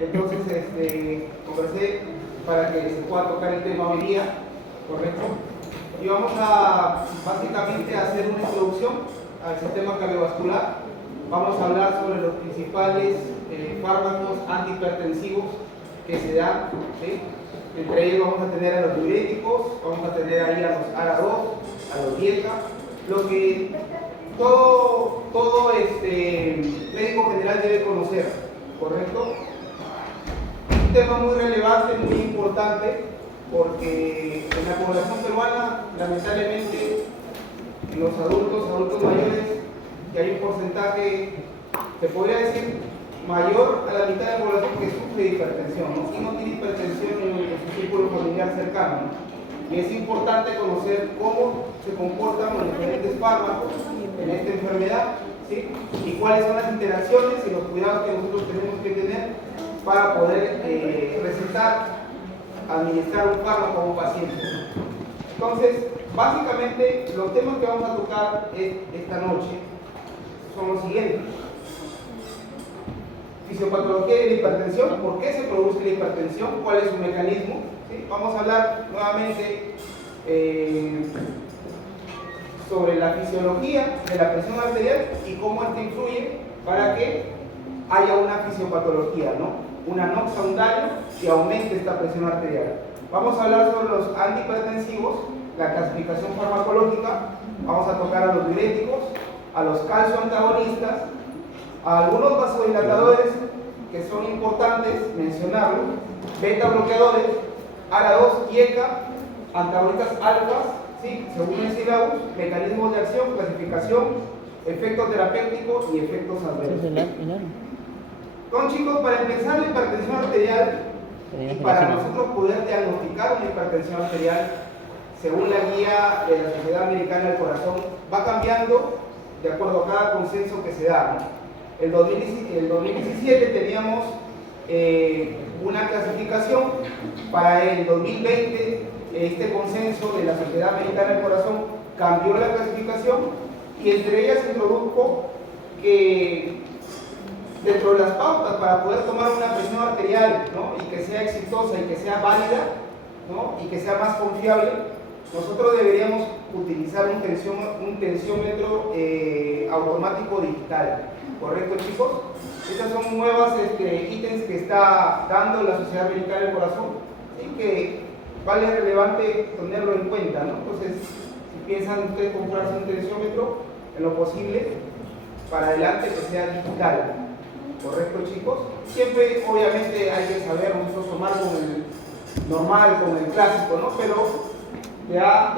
Entonces, conversé para que se pueda tocar el tema hoy día, ¿correcto? Y vamos a básicamente hacer una introducción al sistema cardiovascular. Vamos a hablar sobre los principales fármacos antihipertensivos que se dan, ¿sí? Entre ellos vamos a tener a los diuréticos, vamos a tener ahí a los ARA2, a los DIECA, lo que todo médico general debe conocer, ¿correcto? Un tema muy relevante, muy importante, porque en la población peruana, lamentablemente, en los adultos mayores, que hay un porcentaje, se podría decir, mayor a la mitad de la población que sufre de hipertensión, ¿no? Y no tiene hipertensión en su círculo familiar cercano, ¿no? Y es importante conocer cómo se comportan los diferentes fármacos en esta enfermedad, ¿sí? Y cuáles son las interacciones y los cuidados que nosotros tenemos que tener para poder recetar, administrar un fármaco a un paciente. Entonces, básicamente, los temas que vamos a tocar esta noche son los siguientes. Fisiopatología de la hipertensión, por qué se produce la hipertensión, cuál es su mecanismo, ¿sí? Vamos a hablar nuevamente sobre la fisiología de la presión arterial y cómo esto influye para que haya una fisiopatología, ¿no? Una anoxia, un daño y aumente esta presión arterial. Vamos a hablar sobre los antihipertensivos, la clasificación farmacológica, vamos a tocar a los diuréticos, a los calcioantagonistas, a algunos vasodilatadores que son importantes mencionarlos, beta bloqueadores, ARA2, IECA, antagonistas alfas, ¿sí? Según el sílabus, mecanismos de acción, clasificación, efectos terapéuticos y efectos adversos. Entonces, chicos, para empezar la hipertensión arterial y para nosotros poder diagnosticar una hipertensión arterial, según la guía de la Sociedad Americana del Corazón, va cambiando de acuerdo a cada consenso que se da, ¿no? El 2017 teníamos una clasificación, para el 2020 este consenso de la Sociedad Americana del Corazón cambió la clasificación y entre ellas se introdujo que dentro de las pautas para poder tomar una presión arterial, ¿no? Y que sea exitosa y que sea válida, ¿no? Y que sea más confiable, nosotros deberíamos utilizar un tensiómetro automático digital. ¿Correcto, chicos? Estas son nuevas ítems que está dando la Sociedad Americana del Corazón y que vale relevante tenerlo en cuenta, ¿no? Entonces, si piensan ustedes comprarse un tensiómetro, en lo posible, para adelante que sea digital. ¿Correcto, chicos? Siempre, obviamente, hay que saber nosotros tomar con el normal, con el clásico, ¿no? Pero ya,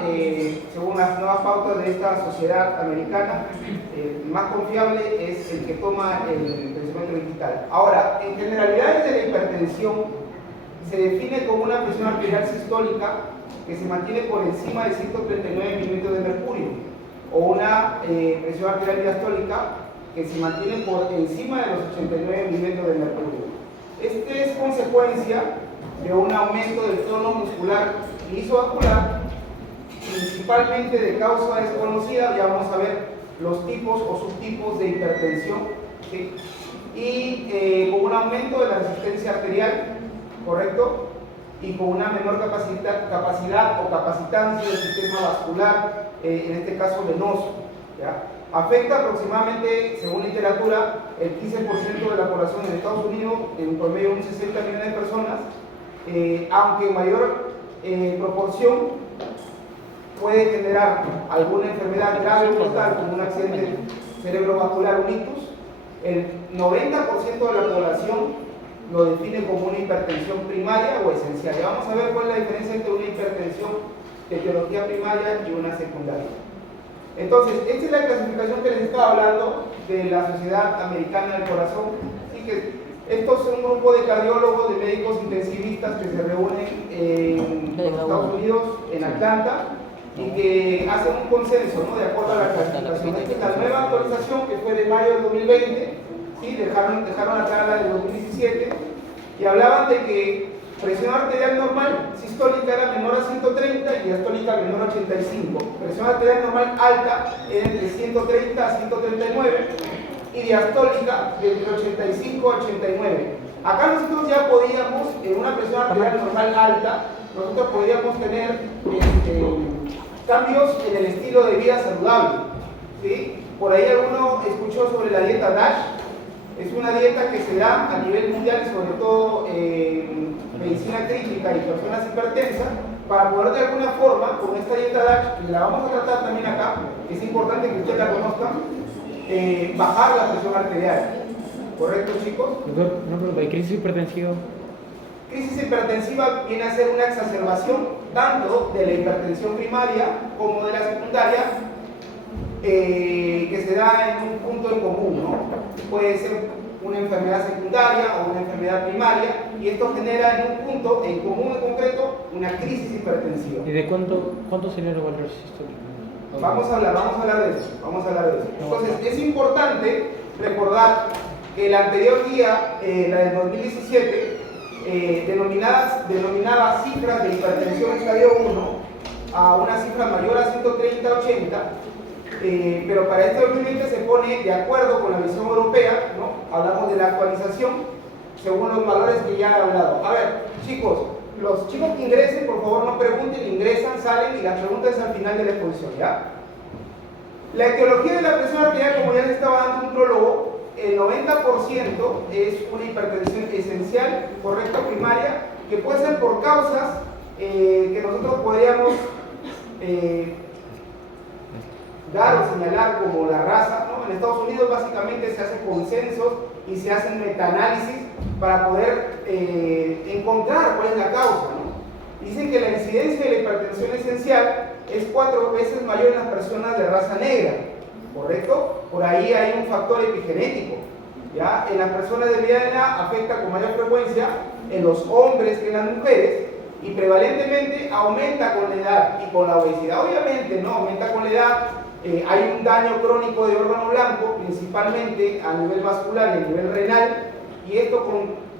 según las nuevas pautas de esta sociedad americana, el más confiable es el que toma el tensiómetro digital. Ahora, en generalidades de la hipertensión, se define como una presión arterial sistólica que se mantiene por encima de 139 milímetros de mercurio, o una presión arterial diastólica que se mantiene por encima de los 89 milímetros de mercurio. Este es consecuencia de un aumento del tono muscular lisovascular, principalmente de causa desconocida. Ya vamos a ver los tipos o subtipos de hipertensión, ¿sí? Y con un aumento de la resistencia arterial, ¿correcto? Y con una menor capacidad o capacitancia del sistema vascular, en este caso venoso, ¿ya? Afecta aproximadamente, según literatura, el 15% de la población en Estados Unidos, en promedio unos 60 millones de personas, aunque en mayor proporción puede generar alguna enfermedad grave o mortal, como un accidente cerebrovascular, un ictus. El 90% de la población lo define como una hipertensión primaria o esencial. Y vamos a ver cuál es la diferencia entre una hipertensión de etiología primaria y una secundaria. Entonces, esta es la clasificación que les estaba hablando de la Sociedad Americana del Corazón. Así que estos son un grupo de cardiólogos, de médicos intensivistas que se reúnen en los Estados Unidos, en Atlanta, y que hacen un consenso, ¿no? De acuerdo a la clasificación. Esta es la nueva actualización que fue de mayo del 2020, ¿sí? Dejaron atrás la del 2017 y hablaban de que presión arterial normal sistólica era menor a 130 y diastólica menor a 85. Presión arterial normal alta era entre 130 a 139 y diastólica de entre 85 a 89. Acá nosotros ya podíamos, en una presión arterial normal alta, nosotros podríamos tener cambios en el estilo de vida saludable, ¿sí? Por ahí alguno escuchó sobre la dieta DASH. Es una dieta que se da a nivel mundial y sobre todo en medicina crítica y personas hipertensas, para poder de alguna forma, con esta dieta DASH, que la vamos a tratar también acá, que es importante que ustedes la conozcan, bajar la presión arterial. ¿Correcto, chicos? Doctor, una pregunta, ¿y crisis hipertensiva? Crisis hipertensiva viene a ser una exacerbación tanto de la hipertensión primaria como de la secundaria, que se da en un punto en común, ¿no? Puede ser una enfermedad secundaria o una enfermedad primaria, y esto genera en un punto en común en concreto una crisis hipertensiva. ¿Y de cuánto sería el valor sistólico? Vamos a hablar de eso, Entonces, es importante recordar que la anterior guía, la del 2017, denominaba cifras de hipertensión estadio 1 a una cifra mayor a 130-80, pero para este 2020 se pone de acuerdo con la visión europea, ¿no? Hablamos de la actualización según los valores que ya he hablado. A ver, chicos, los chicos que ingresen, por favor no pregunten, ingresan, salen, y la pregunta es al final de la exposición, ¿ya? La etiología de la presión arterial, como ya les estaba dando un prólogo, el 90% es una hipertensión esencial, correcto, primaria, que puede ser por causas que nosotros podríamos dar o señalar como la raza, ¿no? En Estados Unidos básicamente se hacen consensos y se hacen metaanálisis para poder encontrar cuál es la causa, ¿no? Dicen que la incidencia de la hipertensión esencial es 4 veces mayor en las personas de raza negra, ¿correcto? Por ahí hay un factor epigenético, ¿ya? En las personas de mediana edad afecta con mayor frecuencia en los hombres que en las mujeres, y prevalentemente aumenta con la edad y con la obesidad. Obviamente, ¿no? Aumenta con la edad. Hay un daño crónico de órgano blanco, principalmente a nivel vascular y a nivel renal, y esto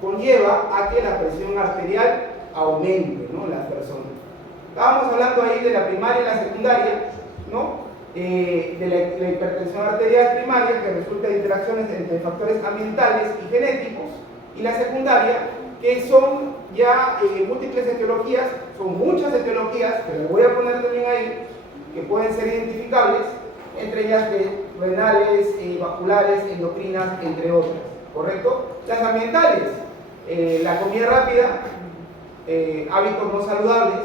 conlleva a que la presión arterial aumente, ¿no? En las personas. Estábamos hablando ahí de la primaria y la secundaria, ¿no? De la hipertensión arterial primaria, que resulta de interacciones entre factores ambientales y genéticos, y la secundaria, que son ya múltiples etiologías, son muchas etiologías, que les voy a poner también ahí, que pueden ser identificables, entre ellas renales, vasculares, endocrinas, entre otras, ¿correcto? Las ambientales, la comida rápida, hábitos no saludables,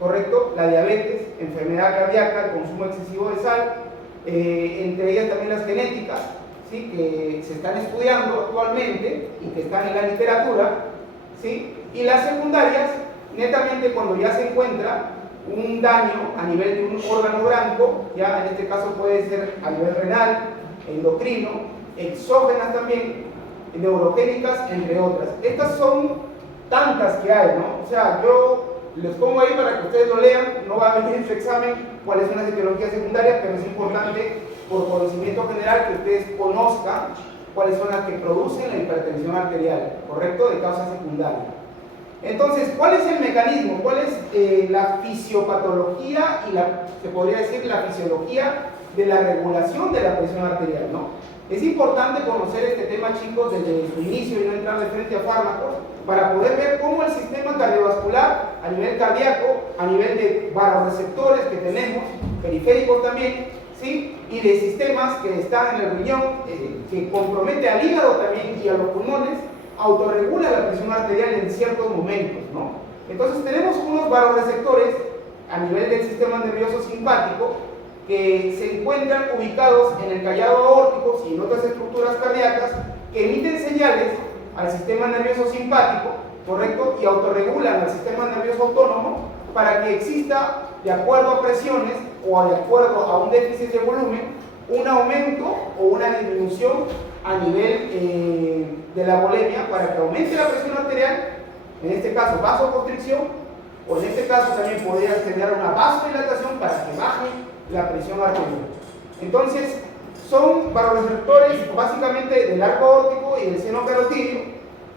¿correcto? La diabetes, enfermedad cardíaca, el consumo excesivo de sal, entre ellas también las genéticas, ¿sí? Que se están estudiando actualmente y que están en la literatura, ¿sí? Y las secundarias, netamente cuando ya se encuentra un daño a nivel de un órgano blanco, ya en este caso puede ser a nivel renal, endocrino, exógenas también, neurogénicas, entre otras. Estas son tantas que hay, ¿no? O sea, yo les pongo ahí para que ustedes lo lean, no va a venir en su examen cuáles son las etiologías secundarias, pero es importante por conocimiento general que ustedes conozcan cuáles son las que producen la hipertensión arterial, ¿correcto? De causa secundaria. Entonces, ¿cuál es el mecanismo? ¿Cuál es la fisiopatología y se podría decir la fisiología de la regulación de la presión arterial, ¿no? Es importante conocer este tema, chicos, desde su inicio y no entrar de frente a fármacos, para poder ver cómo el sistema cardiovascular, a nivel cardíaco, a nivel de vasoreceptores que tenemos, periféricos también, ¿sí? Y de sistemas que están en el riñón, que compromete al hígado también y a los pulmones, autorregula la presión arterial en ciertos momentos, ¿no? Entonces tenemos unos vasoreceptores a nivel del sistema nervioso simpático que se encuentran ubicados en el callado aórtico y en otras estructuras cardíacas que emiten señales al sistema nervioso simpático, ¿correcto? Y autorregulan al sistema nervioso autónomo para que exista, de acuerdo a presiones o de acuerdo a un déficit de volumen, un aumento o una disminución a nivel de la volemia para que aumente la presión arterial, en este caso vasoconstricción, o en este caso también podría generar una vasodilatación para que baje la presión arterial. Entonces, son vasoreceptores básicamente del arco aórtico y del seno carotídeo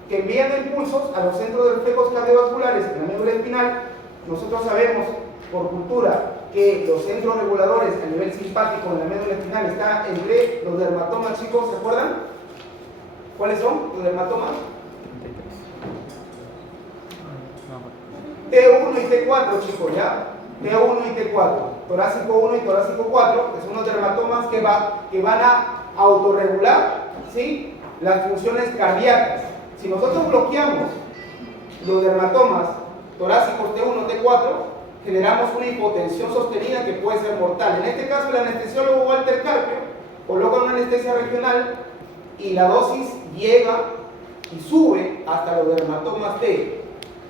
que envían impulsos a los centros de reflejos cardiovasculares en la médula espinal. Nosotros sabemos por cultura que los centros reguladores a nivel simpático en la médula espinal están entre los dermatomas, chicos, ¿se acuerdan? ¿Cuáles son los dermatomas? T1 y T4, chicos, ¿ya? T1 y T4, torácico 1 y torácico 4, que son los dermatomas que van a autorregular, ¿sí?, las funciones cardíacas. Si nosotros bloqueamos los dermatomas torácicos T1, T4, generamos una hipotensión sostenida que puede ser mortal. En este caso, el anestesiólogo Walter Carpio coloca una anestesia regional y la dosis llega y sube hasta los dermatomas T,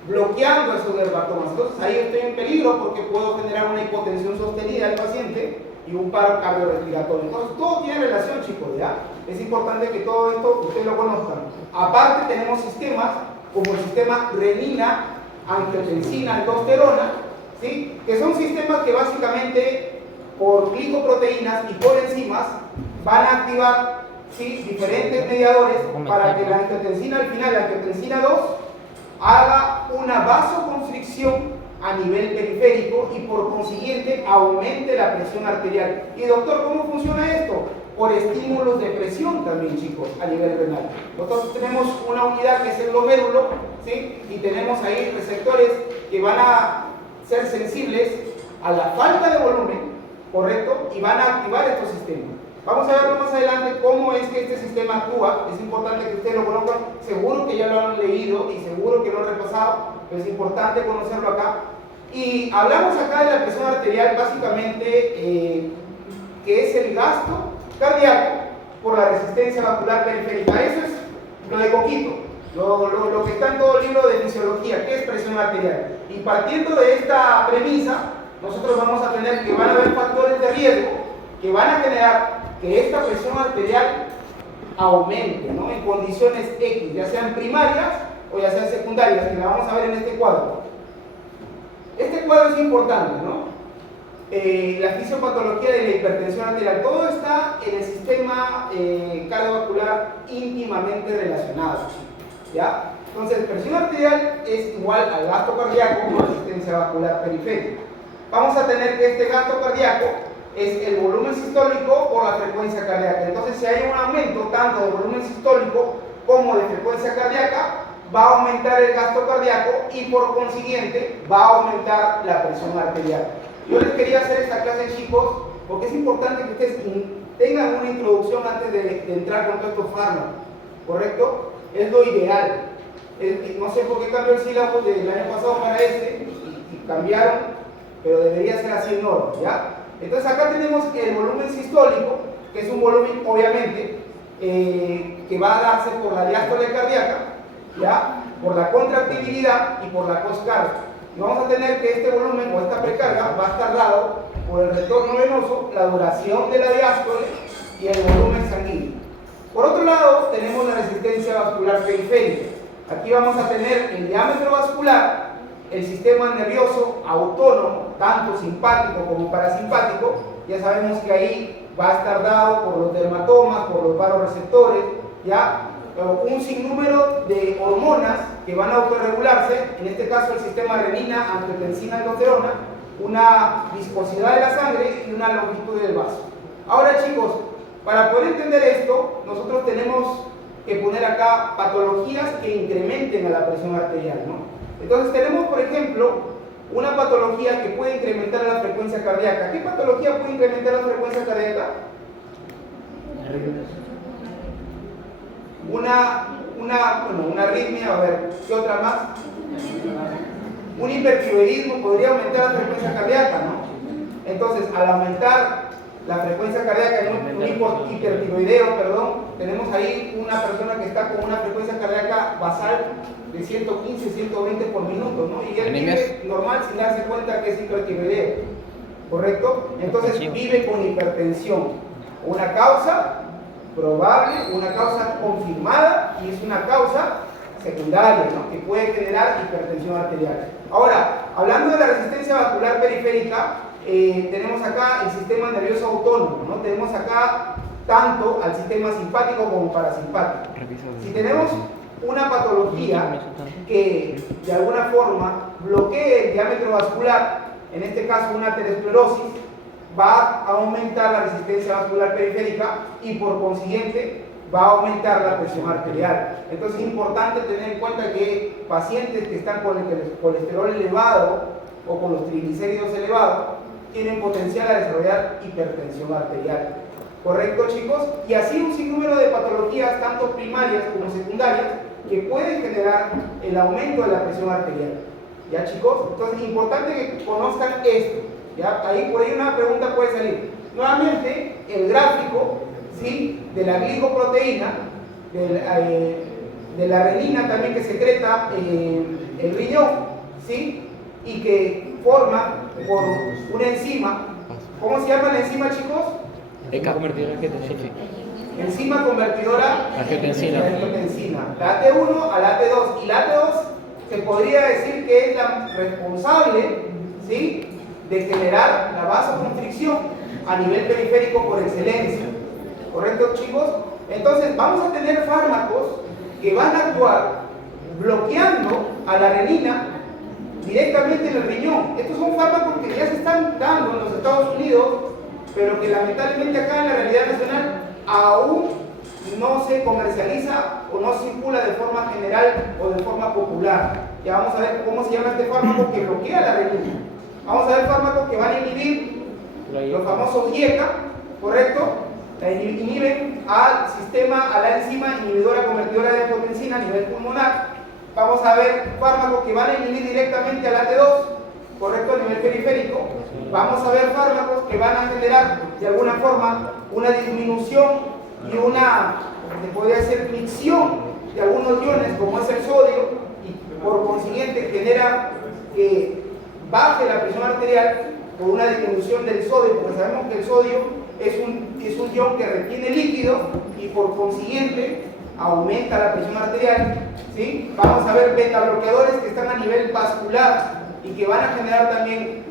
bloqueando esos dermatomas. Entonces ahí estoy en peligro porque puedo generar una hipotensión sostenida al paciente y un paro cardiorrespiratorio. Entonces todo tiene relación, chicos, ¿ya? Es importante que todo esto ustedes lo conozcan. Aparte tenemos sistemas como el sistema renina, angiotensina, aldosterona, ¿sí?, que son sistemas que básicamente por glicoproteínas y por enzimas van a activar, ¿sí?, diferentes mediadores para que la angiotensina al final, la angiotensina 2, haga una vasoconstricción a nivel periférico y por consiguiente aumente la presión arterial. Y doctor, ¿cómo funciona esto? Por estímulos de presión también, chicos, a nivel renal. Nosotros tenemos una unidad que es el glomérulo, ¿sí?, y tenemos ahí receptores que van a ser sensibles a la falta de volumen, ¿correcto? Y van a activar estos sistemas. Vamos a ver más adelante cómo es que este sistema actúa. Es importante que ustedes lo conozcan. Seguro que ya lo han leído y seguro que lo han repasado, pero es importante conocerlo acá. Y hablamos acá de la presión arterial, básicamente, que es el gasto cardíaco por la resistencia vascular periférica. Eso es lo de coquito, lo que está en todo el libro de fisiología, que es presión arterial. Y partiendo de esta premisa, nosotros vamos a tener que van a haber factores de riesgo que van a generar que esta presión arterial aumente, ¿no?, en condiciones X, ya sean primarias o ya sean secundarias, que la vamos a ver en este cuadro. Este cuadro es importante, ¿no? La fisiopatología de la hipertensión arterial, todo está en el sistema cardiovascular íntimamente relacionado, ¿ya? Entonces, presión arterial es igual al gasto cardíaco con resistencia vascular periférica. Vamos a tener que este gasto cardíaco es el volumen sistólico por la frecuencia cardíaca. Entonces, si hay un aumento tanto de volumen sistólico como de frecuencia cardíaca, va a aumentar el gasto cardíaco y por consiguiente va a aumentar la presión arterial. Yo les quería hacer esta clase, chicos, porque es importante que ustedes tengan una introducción antes de entrar con todos estos fármacos, ¿correcto? Es lo ideal. No sé por qué cambió el sílabo del año pasado para este y cambiaron, pero debería ser así en orden, ¿ya? Entonces acá tenemos el volumen sistólico, que es un volumen obviamente que va a darse por la diástole cardíaca, ¿ya?, por la contractibilidad y por la poscarga. Y vamos a tener que este volumen o esta precarga va a estar dado por el retorno venoso, la duración de la diástole y el volumen sanguíneo. Por otro lado, tenemos la resistencia vascular periférica. Aquí vamos a tener el diámetro vascular, el sistema nervioso autónomo, tanto simpático como parasimpático. Ya sabemos que ahí va a estar dado por los dermatomas, por los vasoreceptores, ¿ya? Un sinnúmero de hormonas que van a autorregularse, en este caso el sistema renina, angiotensina, aldosterona, una viscosidad de la sangre y una longitud del vaso. Ahora, chicos, para poder entender esto, nosotros tenemos que poner acá patologías que incrementen a la presión arterial, ¿no? Entonces tenemos, por ejemplo, una patología que puede incrementar la frecuencia cardíaca. ¿Qué patología puede incrementar la frecuencia cardíaca? Una arritmia, a ver, ¿qué otra más? Un hipertiroidismo podría aumentar la frecuencia cardíaca, ¿no? Entonces, al aumentar la frecuencia cardíaca en un hipertiroideo, tenemos ahí una persona que está con una frecuencia cardíaca basal de 115, 120 por minuto, ¿no? Y él vive normal sin darse cuenta que es hipertiroideo, ¿correcto? Entonces vive con hipertensión. Una causa probable, una causa confirmada y es una causa secundaria, ¿no?, que puede generar hipertensión arterial. Ahora, hablando de la resistencia vascular periférica, tenemos acá el sistema nervioso autónomo, ¿no? Tenemos acá tanto al sistema simpático como parasimpático. Si tenemos una patología que de alguna forma bloquee el diámetro vascular, en este caso una aterosclerosis, va a aumentar la resistencia vascular periférica y por consiguiente va a aumentar la presión arterial. Entonces es importante tener en cuenta que pacientes que están con el colesterol elevado o con los triglicéridos elevados tienen potencial a desarrollar hipertensión arterial. ¿Correcto, chicos? Y así un sinnúmero de patologías, tanto primarias como secundarias, que pueden generar el aumento de la presión arterial. ¿Ya, chicos? Entonces es importante que conozcan esto. ¿Ya? Ahí por ahí una pregunta puede salir. Nuevamente, el gráfico, ¿sí?, de la glicoproteína, de la renina también que secreta el riñón, ¿sí?, y que forma por una enzima. ¿Cómo se llama la enzima, chicos? ECA. Convertidora de angiotensina. Enzima convertidora Angiotensina. de angiotensina. La AT1 a la AT2. Y la AT2 se podría decir que es la responsable, ¿sí?, de generar la vasoconstricción a nivel periférico por excelencia. ¿Correcto, chicos? Entonces vamos a tener fármacos que van a actuar bloqueando a la renina directamente en el riñón. Estos son fármacos que ya se están dando en los Estados Unidos, pero que lamentablemente acá en la realidad nacional aún no se comercializa o no circula de forma general o de forma popular. Ya vamos a ver cómo se llama este fármaco que bloquea la renina. Vamos a ver fármacos que van a inhibir los famosos IECA, ¿correcto? Inhiben al sistema, a la enzima inhibidora convertidora de angiotensina a nivel pulmonar. Vamos a ver fármacos que van a inhibir directamente al AT2, ¿correcto?, a nivel periférico. Vamos a ver fármacos que van a generar de alguna forma una disminución y una, se podría decir, fricción de algunos iones como es el sodio, y por consiguiente genera que baje la presión arterial por una disminución del sodio, porque sabemos que el sodio es un ion que retiene líquido y por consiguiente aumenta la presión arterial, ¿sí? Vamos a ver beta bloqueadores que están a nivel vascular y que van a generar también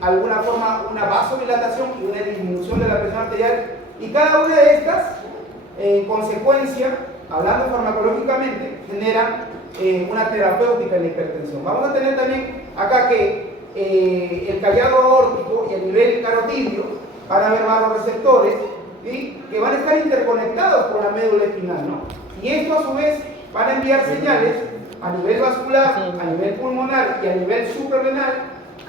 alguna forma una vasodilatación y una disminución de la presión arterial, y cada una de estas en consecuencia, hablando farmacológicamente, generan una terapéutica en la hipertensión. Vamos a tener también acá que el callado aórtico y a nivel carotidio van a haber vasoreceptores, ¿sí?, que van a estar interconectados con la médula espinal, ¿no? Y esto a su vez van a enviar señales a nivel vascular, a nivel pulmonar y a nivel suprarrenal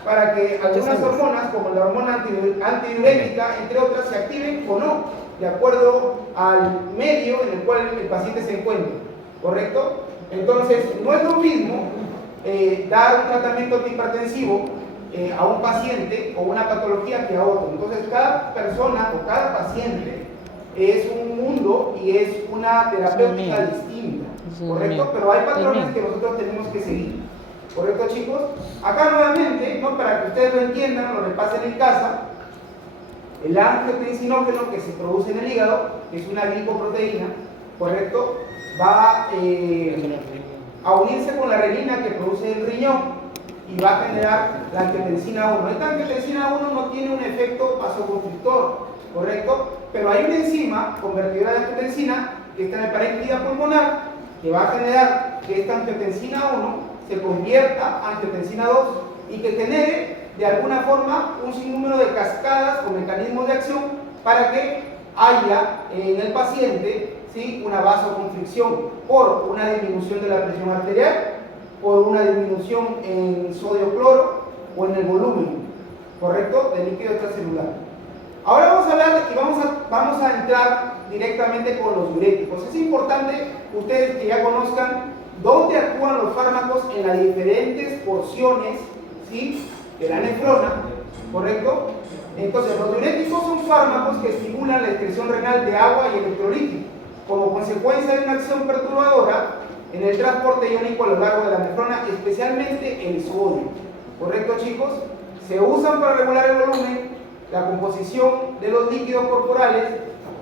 para que algunas hormonas, como la hormona antidiurética, entre otras, se activen o no, de acuerdo al medio en el cual el paciente se encuentra, ¿correcto? Entonces, no es lo mismo dar un tratamiento antihipertensivo a un paciente o una patología que a otro. Entonces, cada persona o cada paciente es un mundo y es una terapéutica distinta, ¿correcto? Pero hay patrones que nosotros tenemos que seguir, ¿correcto, chicos? Acá nuevamente, ¿no?, para que ustedes lo entiendan, lo repasen en casa, el angiotensinógeno que se produce en el hígado, que es una glicoproteína, ¿correcto?, va a unirse con la renina que produce el riñón y va a generar la angiotensina 1. Esta angiotensina 1 no tiene un efecto vasoconstrictor, ¿correcto? Pero hay una enzima convertidora de angiotensina que está en el parénquima pulmonar que va a generar que esta angiotensina 1 se convierta a angiotensina 2 y que genere de alguna forma un sinnúmero de cascadas o mecanismos de acción para que haya en el paciente, ¿sí?, una vasoconstricción por una disminución de la presión arterial, por una disminución en sodio-cloro o en el volumen, ¿correcto?, del líquido extracelular. Ahora vamos a hablar y vamos a entrar directamente con los diuréticos. Es importante ustedes que ya conozcan dónde actúan los fármacos en las diferentes porciones, ¿sí?, de la nefrona, ¿correcto? Entonces, los diuréticos son fármacos que estimulan la excreción renal de agua y electrolitos como consecuencia de una acción perturbadora en el transporte iónico a lo largo de la nefrona, especialmente el sodio, ¿correcto, chicos? Se usan para regular el volumen, la composición de los líquidos corporales,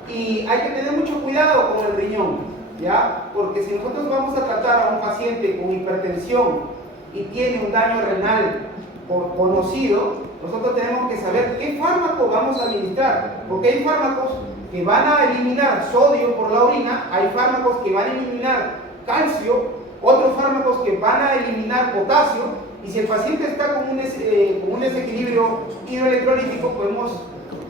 y hay que tener mucho cuidado con el riñón, ¿ya? Porque si nosotros vamos a tratar a un paciente con hipertensión y tiene un daño renal conocido, nosotros tenemos que saber qué fármaco vamos a administrar, porque hay fármacos que van a eliminar sodio por la orina, hay fármacos que van a eliminar calcio, otros fármacos que van a eliminar potasio, y si el paciente está con un desequilibrio hidroelectrolítico, podemos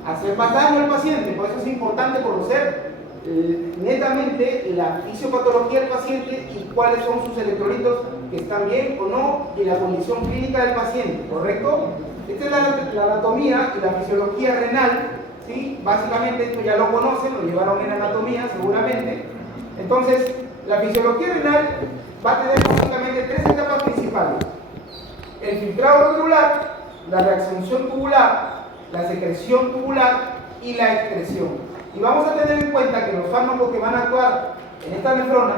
hacer más daño al paciente. Por eso es importante conocer netamente la fisiopatología del paciente y cuáles son sus electrolitos que están bien o no y la condición clínica del paciente, ¿correcto? Esta es la anatomía y la fisiología renal, ¿sí? Básicamente esto ya lo conocen, lo llevaron en anatomía seguramente. Entonces, la fisiología renal va a tener básicamente tres etapas principales: el filtrado glomerular, la reabsorción tubular, la secreción tubular y la excreción. Y vamos a tener en cuenta que los fármacos que van a actuar en esta nefrona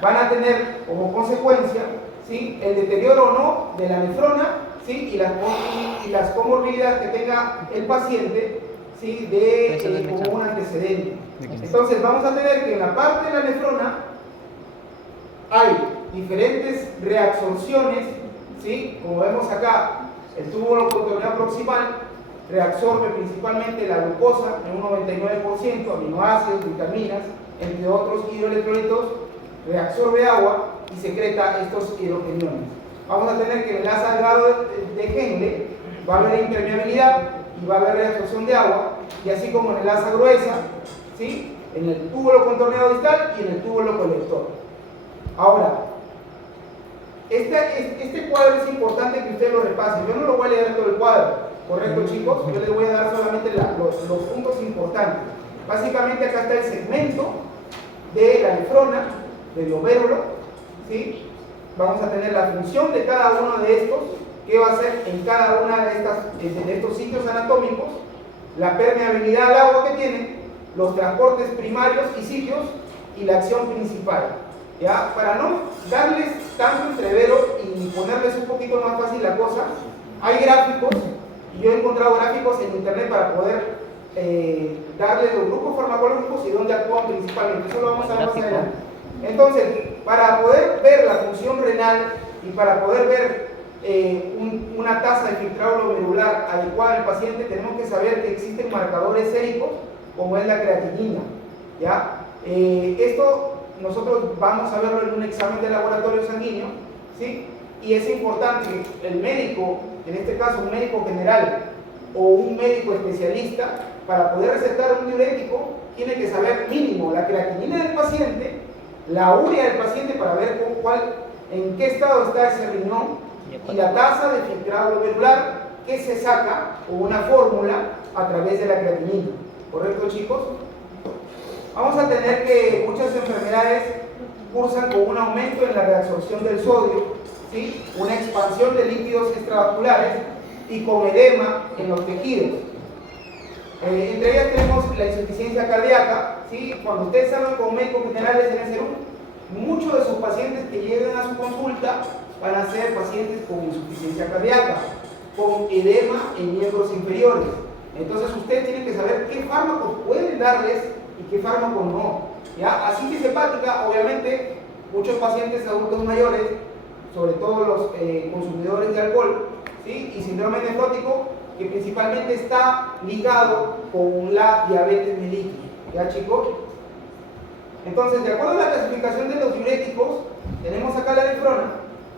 van a tener como consecuencia, ¿sí?, el deterioro o no de la nefrona, ¿sí?, y las comorbilidades que tenga el paciente, ¿sí?, como un antecedente. Entonces vamos a tener que en la parte de la nefrona hay diferentes reabsorciones, ¿sí? Como vemos acá, el túbulo contorneado proximal reabsorbe principalmente la glucosa en un 99%, aminoácidos, vitaminas, entre otros hidroelectrolitos, reabsorbe agua y secreta estos hidrogeniones. Vamos a tener que en el asa delgado de Henle va a haber impermeabilidad y va a haber reabsorción de agua, y así como en el asa gruesa, ¿sí?, en el túbulo contorneado distal y en el túbulo colector. Ahora, este cuadro es importante que ustedes lo repasen. Yo no lo voy a leer todo el cuadro, ¿correcto, chicos? Yo les voy a dar solamente los puntos importantes. Básicamente acá está el segmento de la nefrona, del ovérulo, ¿sí? Vamos a tener la función de cada uno de estos, qué va a hacer en cada uno de estos sitios anatómicos, la permeabilidad al agua que tienen, los transportes primarios y sitios y la acción principal. ¿Ya? Para no darles tanto entrevero y ponerles un poquito más fácil la cosa, hay gráficos, y yo he encontrado gráficos en internet para poder darles los grupos farmacológicos y dónde actúan principalmente. Eso lo vamos a ver más adelante. Entonces, para poder ver la función renal y para poder ver una tasa de filtrado glomerular adecuada al paciente, tenemos que saber que existen marcadores séricos, como es la creatinina, ¿ya? Esto nosotros vamos a verlo en un examen de laboratorio sanguíneo, ¿sí? Y es importante que el médico, en este caso un médico general o un médico especialista, para poder recetar un diurético, tiene que saber mínimo la creatinina del paciente, la urea del paciente para ver en qué estado está ese riñón, y la tasa de filtrado glomerular que se saca, o una fórmula, a través de la creatinina. ¿Correcto, chicos? Vamos a tener que muchas enfermedades cursan con un aumento en la reabsorción del sodio, ¿sí?, una expansión de líquidos extravasculares y con edema en los tejidos. Entre ellas tenemos la insuficiencia cardíaca, ¿sí? Cuando ustedes hablan con médicos generales en el Perú, muchos de sus pacientes que lleguen a su consulta van a ser pacientes con insuficiencia cardíaca, con edema en miembros inferiores. Entonces ustedes tienen que saber qué fármacos pueden darles y qué fármacos no, ¿ya? Acitis hepática, obviamente, muchos pacientes adultos mayores, sobre todo los consumidores de alcohol, ¿sí?, y síndrome nefrótico, que principalmente está ligado con la diabetes mellitus, ¿ya, chicos? Entonces, de acuerdo a la clasificación de los diuréticos, tenemos acá la nefrona,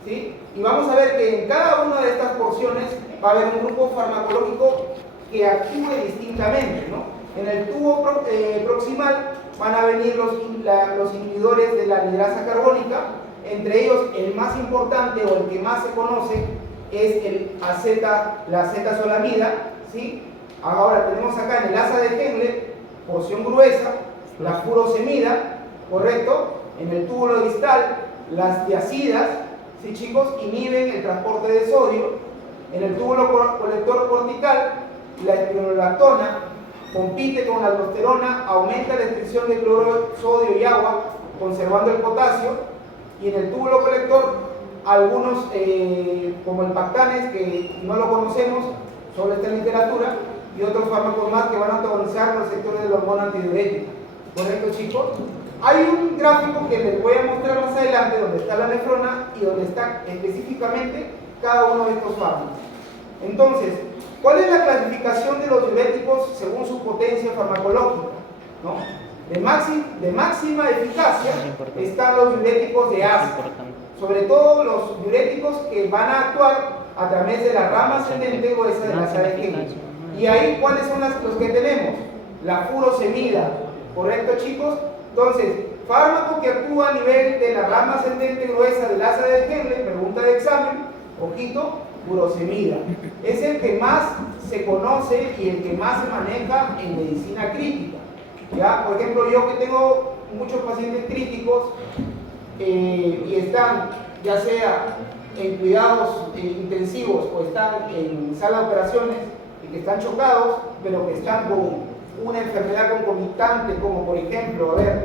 ¿sí?, y vamos a ver que en cada una de estas porciones va a haber un grupo farmacológico que actúe distintamente, ¿no? En el tubo proximal van a venir los inhibidores de la anhidrasa carbónica, entre ellos el más importante o el que más se conoce es la acetazolamida, ¿sí? Ahora tenemos acá en el asa de Henle, porción gruesa, la furosemida, ¿correcto? En el túbulo distal, las tiazidas, ¿sí, chicos?, inhiben el transporte de sodio. En el túbulo colector cortical, la espironolactona compite con la aldosterona, aumenta la excreción de cloruro, sodio y agua, conservando el potasio. Y en el túbulo colector, algunos, como el Pactanes, que no lo conocemos, solo está en literatura, y otros fármacos más que van a antagonizar los sectores de la hormona antidiurética. ¿Correcto, chicos? Hay un gráfico que les voy a mostrar más adelante, donde está la nefrona y donde está específicamente cada uno de estos fármacos. Entonces, ¿cuál es la clasificación de los diuréticos según su potencia farmacológica? ¿No? De máxima eficacia están los diuréticos de asa, sobre todo los diuréticos que van a actuar a través de la rama ascendente gruesa de la asa de Henle. Y ahí, ¿cuáles son los que tenemos? La furosemida, ¿Correcto, chicos? Entonces, fármaco que actúa a nivel de la rama ascendente gruesa del asa de Henle, pregunta de examen, ojito, furosemida. Es el que más se conoce y el que más se maneja en medicina crítica. ¿Ya? Por ejemplo, yo que tengo muchos pacientes críticos y están ya sea en cuidados intensivos o están en sala de operaciones y que están chocados, pero que están con una enfermedad concomitante como por ejemplo, edema